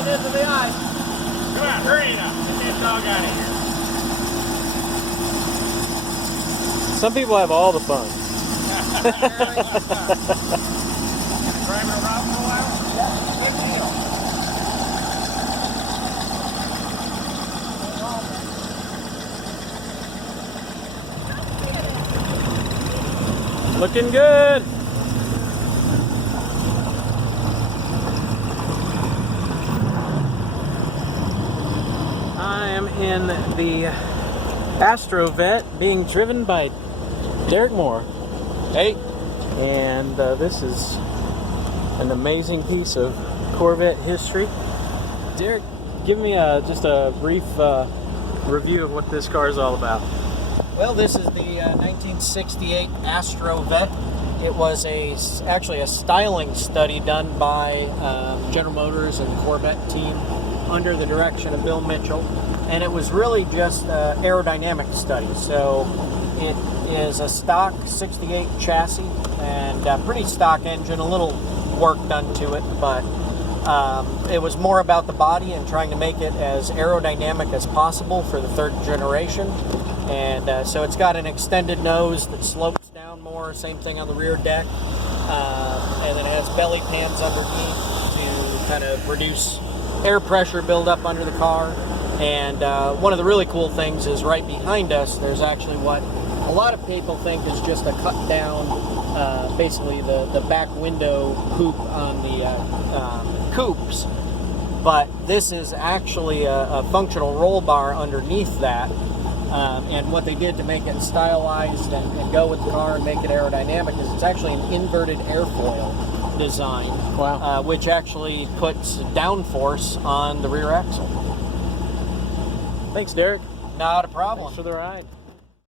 it into the ice. Come on, hurry up. Get that dog out of here. Some people have all the fun. Gonna drive it around for a while? Yeah, big deal. Looking good. I am in the Astrovette being driven by Derek Moore. Hey. And this is an amazing piece of Corvette history. Derek, give me just a brief review of what this car is all about. Well, this is the 1968 Astrovette. It was actually a styling study done by General Motors and the Corvette team under the direction of Bill Mitchell, and it was really just an aerodynamic study. So it is a stock 68 chassis and a pretty stock engine, a little work done to it, but it was more about the body and trying to make it as aerodynamic as possible for the third generation. And so it's got an extended nose that slopes down more, same thing on the rear deck, and then it has belly pans underneath to kind of reduce air pressure buildup under the car. And one of the really cool things is right behind us there's actually what a lot of people think is just a cut down, basically the back window hoop on the coupes, but this is actually a functional roll bar underneath that. And what they did to make it stylized and go with the car and make it aerodynamic is it's actually an inverted airfoil design. Wow. Which actually puts downforce on the rear axle. Thanks, Derek. Not a problem. Thanks for the ride.